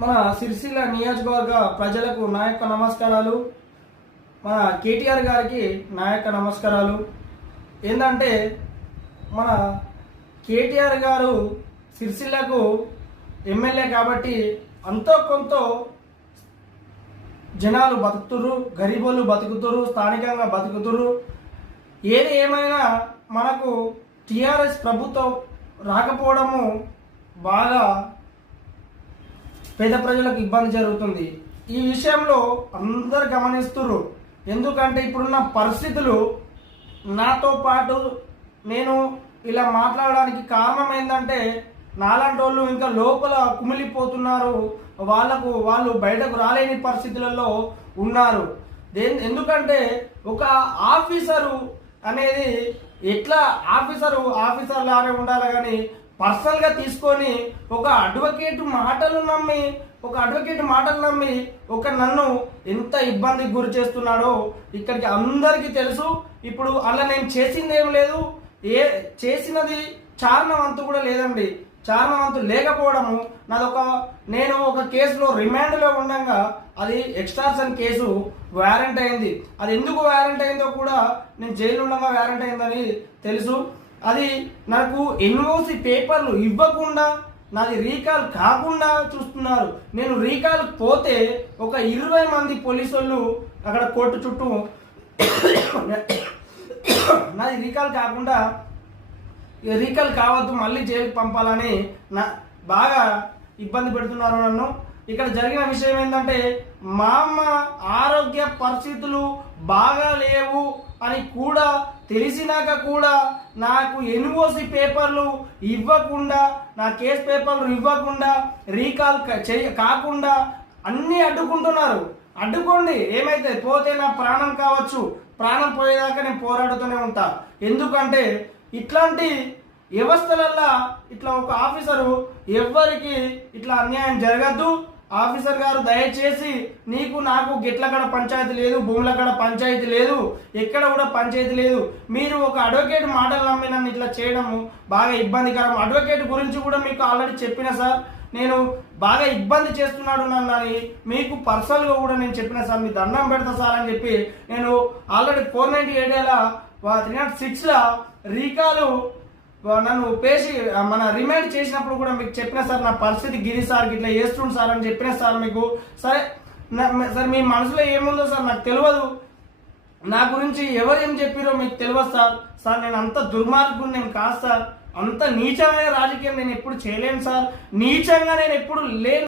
మన సిరిసిల్ల నియోజకవర్గ ప్రజలకు నా యొక్క నమస్కారాలు. మన కేటీఆర్ గారికి నా యొక్క నమస్కారాలు. ఏంటంటే మన కేటీఆర్ గారు సిరిసిల్లకు ఎమ్మెల్యే కాబట్టి అంతో కొంత జనాలు బతుకుతుర్రు, గరీబోళ్ళు బతుకుతుర్రు, స్థానికంగా బతుకుతుర్రు. ఏది ఏమైనా మనకు టీఆర్ఎస్ ప్రభుత్వం రాకపోవడము బాగా పేద ప్రజలకు ఇబ్బంది జరుగుతుంది. ఈ విషయంలో అందరు గమనిస్తున్నారు. ఎందుకంటే ఇప్పుడున్న పరిస్థితులు నాతో పాటు నేను ఇలా మాట్లాడడానికి కారణం ఏంటంటే నాలాంటి వాళ్ళు ఇంకా లోపల కుమిలిపోతున్నారు. వాళ్ళు బయటకు రాలేని పరిస్థితులలో ఉన్నారు. ఎందుకంటే ఒక ఆఫీసరు అనేది ఎట్లా ఆఫీసర్ లానే ఉండాలి కానీ పర్సనల్గా తీసుకొని ఒక అడ్వకేట్ మాటలు నమ్మి ఒక నన్ను ఎంత ఇబ్బందికి గురి చేస్తున్నాడో ఇక్కడికి అందరికీ తెలుసు. ఇప్పుడు అలా నేను చేసింది ఏం లేదు, చేసినది చారణవంతు కూడా లేదండి. చారణవంతు లేకపోవడము నేను ఒక కేసులో రిమాండ్లో ఉండగా అది ఎక్స్ట్రాక్షన్ కేసు వారెంట్ అయింది. అది ఎందుకు వారెంట్ అయిందో కూడా నేను జైలు ఉండగా వారెంట్ అయిందని తెలుసు. అది నాకు ఎన్ఓసి పేపర్లు ఇవ్వకుండా నాది రీకాల్ కాకుండా చూస్తున్నారు. నేను రీకాల్ పోతే ఒక 20 మంది పోలీసు వాళ్ళు అక్కడ కోర్టు చుట్టూ నాది రీకాల్ కావద్దు మళ్ళీ జైలుకి పంపాలని బాగా ఇబ్బంది పెడుతున్నారు నన్ను. ఇక్కడ జరిగిన విషయం ఏంటంటే మా అమ్మ ఆరోగ్య పరిస్థితులు బాగా లేవు అని కూడా తెలిసినాక కూడా నాకు ఎన్ఓసి పేపర్లు ఇవ్వకుండా, నా కేసు పేపర్లు ఇవ్వకుండా, రీకాల్ కాకుండా అన్నీ అడ్డుకుంటున్నారు. అడ్డుకోండి, ఏమైతే పోతే నా ప్రాణం కావచ్చు, ప్రాణం పోయేదాకా నేను పోరాడుతూనే ఉంటా. ఎందుకంటే ఇట్లాంటి వ్యవస్థలల్లో ఇట్లా ఒక ఆఫీసరు ఎవ్వరికి ఇట్లా అన్యాయం జరగద్దు. ఆఫీసర్ గారు దయచేసి నీకు నాకు గిట్ల కాడ పంచాయతీ లేదు, భూముల కాడ పంచాయతీ లేదు, ఎక్కడ కూడా పంచాయతీ లేదు. మీరు ఒక అడ్వకేట్ మాటలు నమ్మి నన్ను ఇట్లా చేయడము బాగా ఇబ్బందికరం. అడ్వకేట్ గురించి కూడా మీకు ఆల్రెడీ చెప్పిన సార్, నేను బాగా ఇబ్బంది చేస్తున్నాడు నన్ను అని మీకు పర్సనల్గా కూడా నేను చెప్పిన సార్. మీ దండం పెడతా సార్ అని చెప్పి నేను ఆల్రెడీ 498 రీకాలు నన్ను మన రిమైండ్ చేసినప్పుడు కూడా మీకు చెప్పిన సార్ నా పరిస్థితి గిరి సార్ ఇట్లా చేస్తుండు సార్ అని చెప్పిన సార్ మీకు. సరే సార్ మీ మనసులో ఏముందో సార్ నాకు తెలియదు, నా గురించి ఎవరు ఏం చెప్పారో మీకు తెలియదు సార్ నేను అంత దుర్మార్గుడు నేను కాదు సార్, అంత నీచమైన రాజకీయం నేను ఎప్పుడు చేయలేను సార్, నీచంగా నేను ఎప్పుడు లేను.